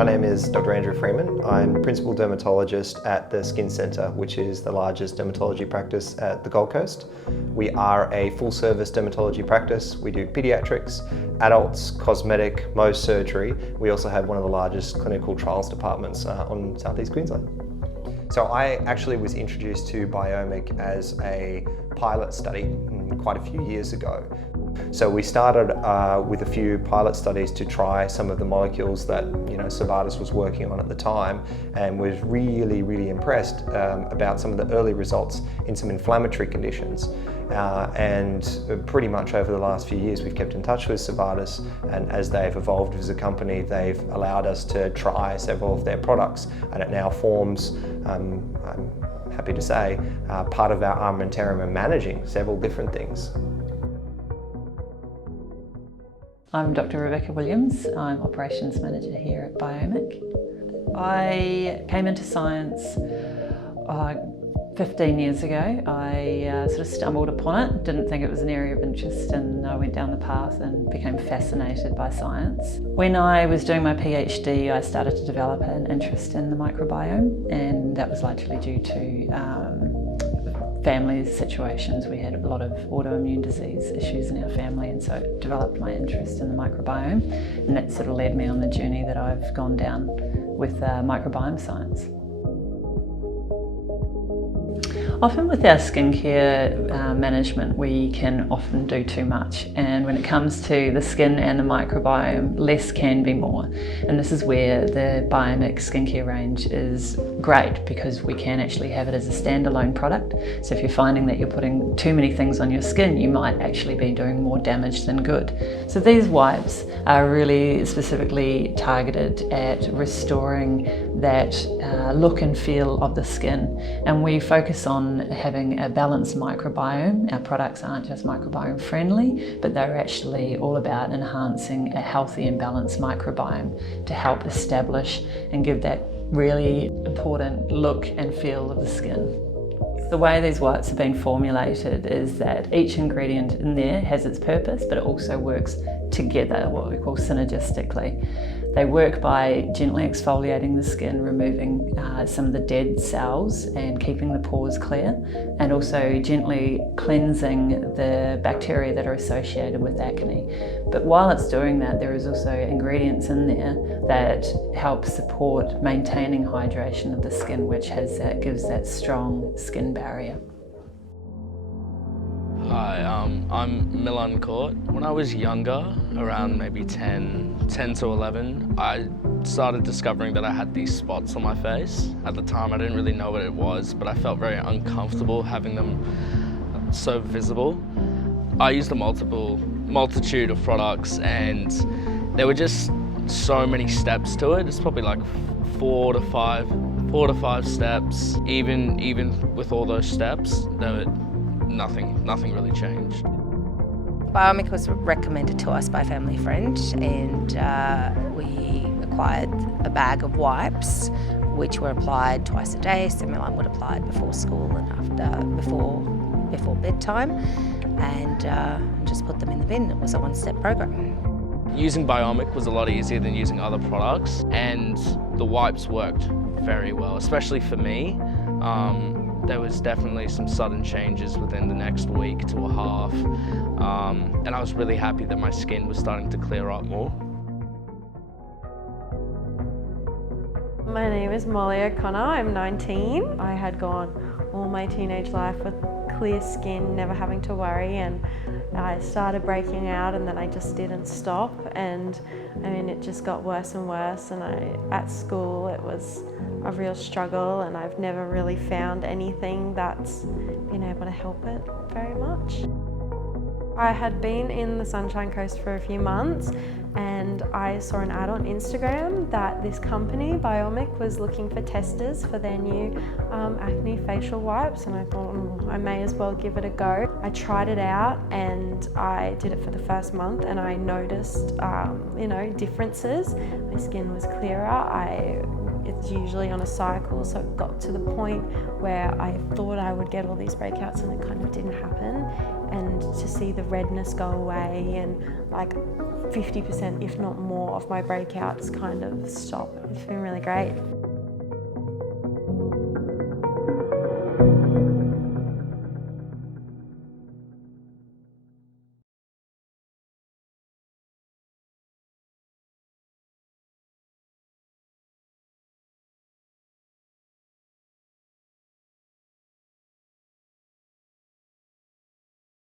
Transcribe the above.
My name is Dr. Andrew Freeman. I'm Principal Dermatologist at the Skin Centre, which is the largest dermatology practice at the Gold Coast. We are a full-service dermatology practice. We do paediatrics, adults, cosmetic, Mohs surgery. We also have one of the largest clinical trials departments on Southeast Queensland. So I actually was introduced to Biomiq as a pilot study quite a few years ago. So we started with a few pilot studies to try some of the molecules that Novartis was working on at the time, and was really impressed about some of the early results in some inflammatory conditions. And pretty much over the last few years we've kept in touch with Novartis, and as they've evolved as a company, they've allowed us to try several of their products, and it now forms, I'm happy to say, part of our armamentarium of managing several different things. I'm Dr. Rebecca Williams. I'm Operations Manager here at Biomiq. I came into science 15 years ago. I sort of stumbled upon it, didn't think it was an area of interest, and I went down the path and became fascinated by science. When I was doing my PhD, I started to develop an interest in the microbiome, and that was largely due to family situations. We had a lot of autoimmune disease issues in our family, and so it developed my interest in the microbiome, and that sort of led me on the journey that I've gone down with microbiome science. Often with our skincare management, we can often do too much, and when it comes to the skin and the microbiome, less can be more. And this is where the Biomiq skincare range is great, because we can actually have it as a standalone product. So if you're finding that you're putting too many things on your skin, you might actually be doing more damage than good. So these wipes are really specifically targeted at restoring that look and feel of the skin, and we focus on having a balanced microbiome. Our products aren't just microbiome friendly, but they're actually all about enhancing a healthy and balanced microbiome to help establish and give that really important look and feel of the skin. The way these wipes have been formulated is that each ingredient in there has its purpose, but it also works together, what we call synergistically. They work by gently exfoliating the skin, removing some of the dead cells and keeping the pores clear, and also gently cleansing the bacteria that are associated with acne. But while it's doing that, there is also ingredients in there that help support maintaining hydration of the skin, which gives that strong skin barrier. Hi, I'm Milan Court. When I was younger, around maybe 10 to 11, I started discovering that I had these spots on my face. At the time, I didn't really know what it was, but I felt very uncomfortable having them so visible. I used a multitude of products, and there were just so many steps to it. It's probably like four to five steps. Even with all those steps, nothing really changed. Biomiq was recommended to us by a family friend, and we acquired a bag of wipes which were applied twice a day. So Milan would apply it before school and before bedtime, and just put them in the bin. It was a one-step program. Using Biomiq was a lot easier than using other products, and the wipes worked very well, especially for me. There was definitely some sudden changes within the next week to a half, and I was really happy that my skin was starting to clear up more. My name is Molly O'Connor, I'm 19. I had gone all my teenage life with clear skin, never having to worry, and I started breaking out, and then I just didn't stop, and it just got worse and worse, and at school it was a real struggle, and I've never really found anything that's been able to help it very much. I had been in the Sunshine Coast for a few months, and I saw an ad on Instagram that this company, Biomiq, was looking for testers for their new acne facial wipes, and I thought I may as well give it a go. I tried it out, and I did it for the first month, and I noticed differences. My skin was clearer. It's usually on a cycle, so it got to the point where I thought I would get all these breakouts, and it kind of didn't happen. and to see the redness go away and like 50%, if not more, of my breakouts kind of stop. It's been really great.